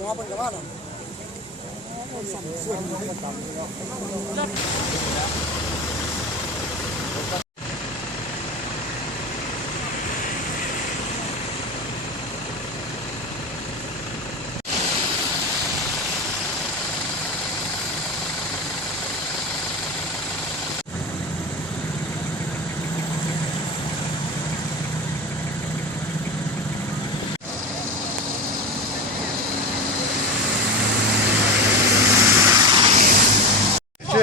หมอเป็นกับว่าเนาะ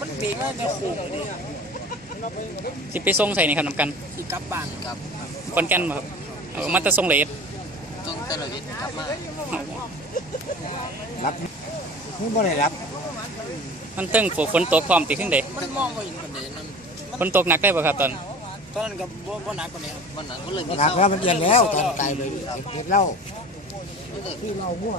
มันเบรกแล้วจะขู่เนี่ยสิไปส่งใส่นี่ครับน้ำกันที่กลับบ้านกับคอนแก่นบ่ครับเอามาแต่ส่งเลสต้องแต่ละวิทกลับมารับมึงบ่ได้รับมันตึงฝนฝนตกพร้อมติขึ้นเด้มันมองไม่เห็นคนเดียวนั่นฝนตกหนักได้บ่ครับตอน ตอนนั้นกับบ่บ่หนักกว่านี้ครับบ่หนักก็เลยมีหนักแล้วมันเอียนแล้วตอนตายเลยเห็ดเหล้าที่เรามั่ว